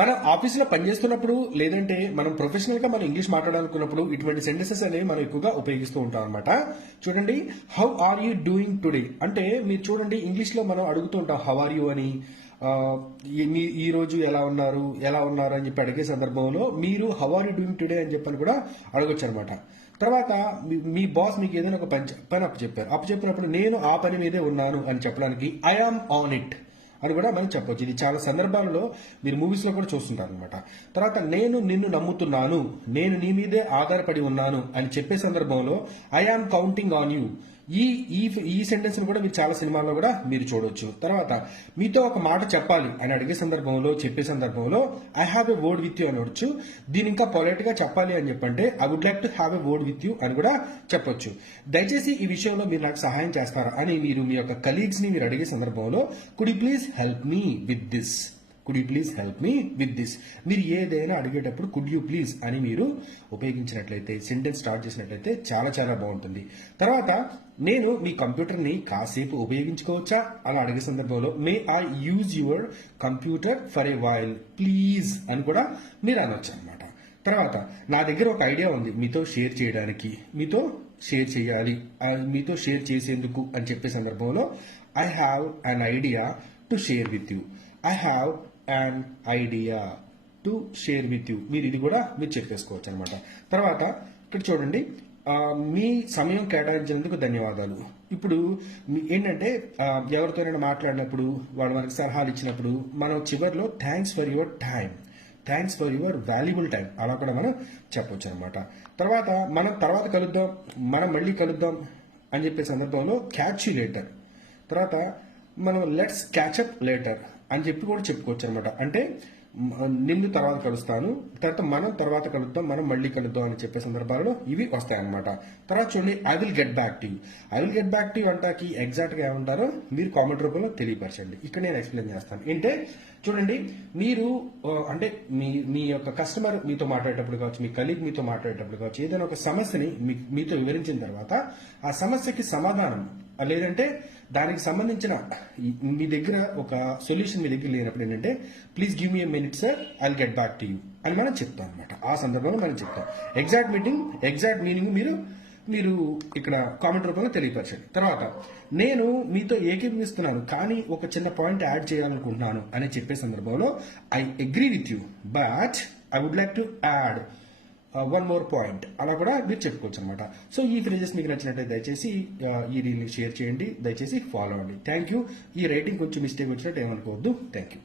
మనం ఆఫీసులో పనిచేస్తున్నప్పుడు లేదంటే మనం ప్రొఫెషనల్ గా మనం ఇంగ్లీష్ మాట్లాడాలనుకున్నప్పుడు ఇటువంటి సెంటెన్సెస్ అనేవి మనం ఎక్కువగా ఉపయోగిస్తూ ఉంటాం అనమాట. చూడండి, how are you doing today అంటే మీరు చూడండి ఇంగ్లీష్ లో మనం అడుగుతూ ఉంటాం హౌ ఆర్ యూ అని. ఈ రోజు ఎలా ఉన్నారు అని చెప్పి అడిగే సందర్భంలో మీరు how are you doing today అని చెప్పని కూడా అడగొచ్చు అనమాట. తర్వాత మీ బాస్ మీకు ఏదైనా ఒక పని అప్పచెప్పినప్పుడు నేను ఆ పని మీదే ఉన్నాను అని చెప్పడానికి ఐ ఆమ్ ఆన్ ఇట్ అని కూడా మనం చెప్పొచ్చు. ఇది చాలా సందర్భాలలో మీరు మూవీస్ లో కూడా చూస్తుంటారు అనమాట. తర్వాత నేను నిన్ను నమ్ముతున్నాను, నేను నీ మీదే ఆధారపడి ఉన్నాను అని చెప్పే సందర్భంలో I am counting on you. ఈ ఈ సెంటెన్స్ కూడా మీరు చాలా సినిమాల్లో కూడా మీరు చూడొచ్చు. తర్వాత మీతో ఒక మాట చెప్పాలి అని అడిగే సందర్భంలో చెప్పే సందర్భంలో I have a word with you అని అనొచ్చు. దీని ఇంకా పొలైట్ గా చెప్పాలి అని చెప్పంటే I would like to have a word with you అని కూడా చెప్పొచ్చు. దయచేసి ఈ విషయంలో మీరు నాకు సహాయం చేస్తారా అని మీరు మీ యొక్క కలీగ్స్ ని మీరు అడిగే సందర్భంలో could you please help me with this, could you please help me with this. మీరు ఏదైనా అడిగేటప్పుడు కుడ్ యూ ప్లీజ్ అని మీరు ఉపయోగించినట్లయితే సెంటెన్స్ స్టార్ట్ చేసినట్లయితే చాలా చాలా బాగుంటుంది. తర్వాత నేను మీ కంప్యూటర్ని కాసేపు ఉపయోగించుకోవచ్చా అలా అడిగే సందర్భంలో may I use your computer for a while please అని కూడా మీరు అనొచ్చు అనమాట. తర్వాత నా దగ్గర ఒక ఐడియా ఉంది మీతో షేర్ చేయడానికి, మీతో షేర్ చేయాలి, మీతో షేర్ చేసేందుకు అని చెప్పే సందర్భంలో I have an idea to share with you, I have and idea to share with you. మీరు ఇది కూడా మీరు చెప్పేసుకోవచ్చు అనమాట. తర్వాత ఇక్కడ చూడండి, మీ సమయం కేటాయించినందుకు ధన్యవాదాలు. ఇప్పుడు ఏంటంటే ఎవరితోనైనా మాట్లాడినప్పుడు వాళ్ళు మనకి సలహాలు ఇచ్చినప్పుడు మనం చివరిలో thanks for your time, thanks for your valuable time అలా కూడా మనం చెప్పొచ్చు అనమాట. తర్వాత మనం తర్వాత కలుద్దాం, మనం మళ్ళీ కలుద్దాం అని చెప్పే సందర్భంలో క్యాచ్ యూ లేటర్. తర్వాత మనం లెట్స్ క్యాచప్ లేటర్ అని చెప్పి కూడా చెప్పుకోవచ్చు అనమాట. అంటే నిన్ను తర్వాత కలుస్తాను, తర్వాత మనం తర్వాత కలుద్దాం, మనం మళ్ళీ కలుద్దాం అని చెప్పే సందర్భాలలో ఇవి వస్తాయన్నమాట. తర్వాత చూడండి I will get back to you. I will get back to you అంటాకి ఎగ్జాక్ట్ గా ఏమంటారో మీరు కామెంట్ రూపంలో తెలియపరచండి. ఇక్కడ నేను ఎక్స్ప్లెయిన్ చేస్తాను. ఏంటంటే చూడండి, మీరు అంటే మీ యొక్క కస్టమర్ మీతో మాట్లాడేటప్పుడు కావచ్చు, మీ కలీగ్ మీతో మాట్లాడేటప్పుడు కావచ్చు, ఏదైనా ఒక సమస్యని మీతో వివరించిన తర్వాత ఆ సమస్యకి సమాధానం లేదంటే దానికి సంబంధించిన మీ దగ్గర ఒక సొల్యూషన్ మీ దగ్గర లేనప్పుడు ఏంటంటే please give me a minute sir I will get back to you అని మనం చెప్తాం అనమాట. ఆ సందర్భంలో మనం చెప్తాం. ఎగ్జాక్ట్ మీనింగ్ మీరు ఇక్కడ కామెంట్ రూపంలో తెలియపరచండి. తర్వాత నేను మీతో ఏకీభవిస్తున్నాను కానీ ఒక చిన్న పాయింట్ యాడ్ చేయాలనుకుంటున్నాను అని చెప్పే సందర్భంలో I agree with you but I would like to add one more point అలా కూడా మీరు చెప్పుకోవచ్చు అనమాట. సో ఈ ఫ్రేజెస్ మీకు నచ్చినట్లయితే దయచేసి ఈ రీల్ని షేర్ చేయండి, దయచేసి ఫాలో అవ్వండి. Thank you. ఈ రైటింగ్ కొంచెం మిస్టేక్ వచ్చినట్టు ఏమనుకోవద్దు. Thank you.